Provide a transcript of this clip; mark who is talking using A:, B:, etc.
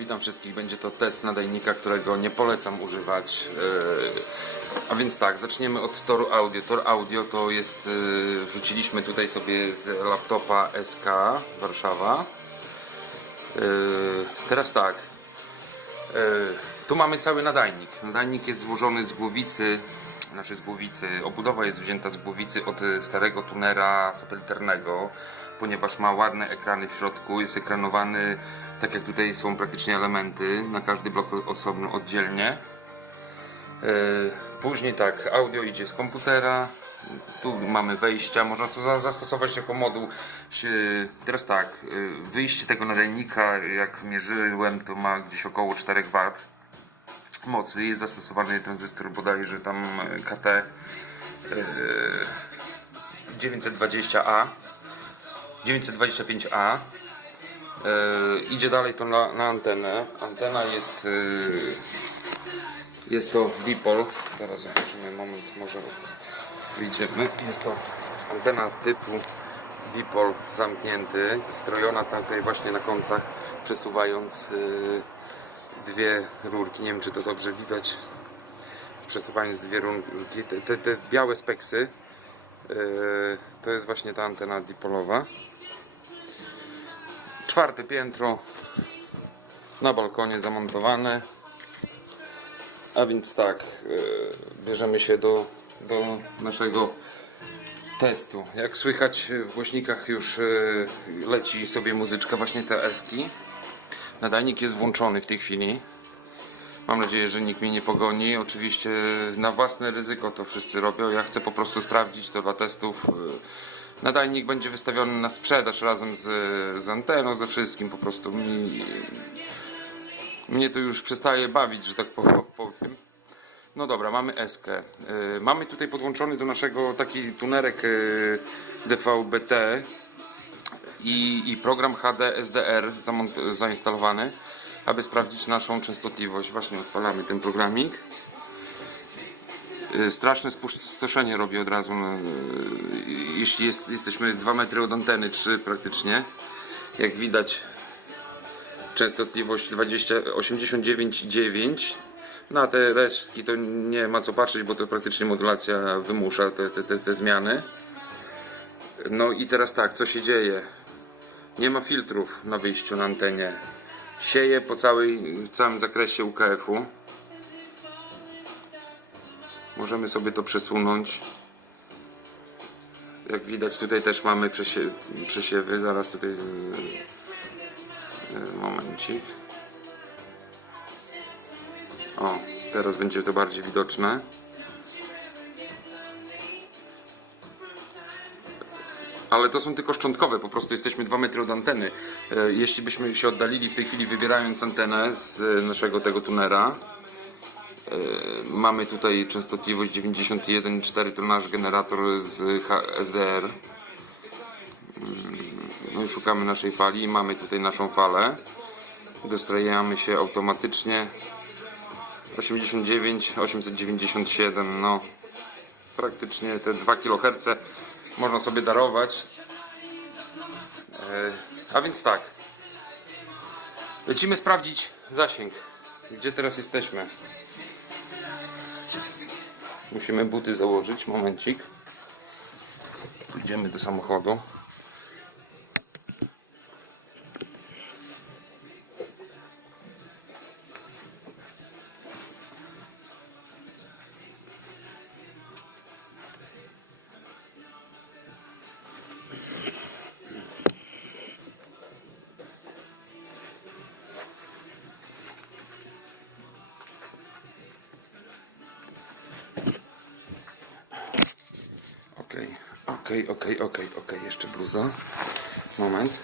A: witam wszystkich. Będzie to test nadajnika, którego nie polecam używać. Yy, A więc tak, zaczniemy od Tor Audio. Tor Audio to jest, yy, wrzuciliśmy tutaj sobie z laptopa SK Warszawa. Yy, Teraz tak, tu mamy cały nadajnik. Nadajnik jest złożony z głowicy, znaczy z głowicy, obudowa jest wzięta z głowicy od starego tunera satelitarnego, ponieważ ma ładne ekrany w środku, jest ekranowany tak jak tutaj są praktycznie elementy, na każdy blok osobno, oddzielnie. Yy, Później tak, audio idzie z komputera. Tu mamy wejścia, można to za- zastosować jako moduł. Teraz tak, yy, wyjście tego nadajnika, jak mierzyłem, to ma gdzieś około 4 W mocy. Jest zastosowany tranzystor bodajże tam yy, KT yy, 920A. 925A. Yy, idzie dalej to na, na antenę. Antena jest. Yy, jest to dipol. Teraz zobaczymy moment, może wyjdziemy. Jest to antena typu dipol zamknięty, strojona tutaj właśnie na końcach, przesuwając yy, dwie rurki. Nie wiem, czy to dobrze widać. Przesuwając dwie rurki. Te, te, te białe speksy to jest właśnie ta antena dipolowa. Czwarte piętro na balkonie zamontowane. A więc tak, yy, bierzemy się do, do naszego testu. Jak słychać w głośnikach już yy, leci sobie muzyczka, właśnie te eski. Nadajnik jest włączony w tej chwili. Mam nadzieję, że nikt mnie nie pogoni. Oczywiście na własne ryzyko to wszyscy robią. Ja chcę po prostu sprawdzić to dla testów. Nadajnik będzie wystawiony na sprzedaż razem z, z anteną, ze wszystkim. Po prostu mi, mnie to już przestaje bawić, że tak po- powiem. No dobra, mamy eskę. Yy, mamy tutaj podłączony do naszego taki tunerek yy, DVB-T i, i program HD SDR zainstalowany, aby sprawdzić naszą częstotliwość. Właśnie odpalamy ten programik. Yy, Straszne spustoszenie robi od razu, yy, jeśli jest, jesteśmy 2 metry od anteny, 3 praktycznie. Jak widać, częstotliwość 20, 89,9 na te resztki to nie ma co patrzeć, bo to praktycznie modulacja wymusza te, te, te, te zmiany. No i teraz tak, co się dzieje? Nie ma filtrów na wyjściu na antenie. Sieje po całej, całym zakresie UKF-u. Możemy sobie to przesunąć. Jak widać tutaj też mamy przesie, przesiewy. Zaraz tutaj... yy, Momencik. O, teraz będzie to bardziej widoczne. Ale to są tylko szczątkowe, po prostu jesteśmy 2 metry od anteny. E, Jeśli byśmy się oddalili w tej chwili wybierając antenę z e, naszego tego tunera, e, mamy tutaj częstotliwość 91,4 to nasz generator z SDR. Mm, No i szukamy naszej fali, mamy tutaj naszą falę. Dostrajamy się automatycznie 89, 897, no praktycznie te 2 kHz można sobie darować. E, A więc tak, lecimy sprawdzić zasięg. Gdzie teraz jesteśmy? Musimy buty założyć, momencik. Pójdziemy do samochodu. okej, okay, okej, okay, okej, okay, okej. Okay. Jeszcze bluza. Moment.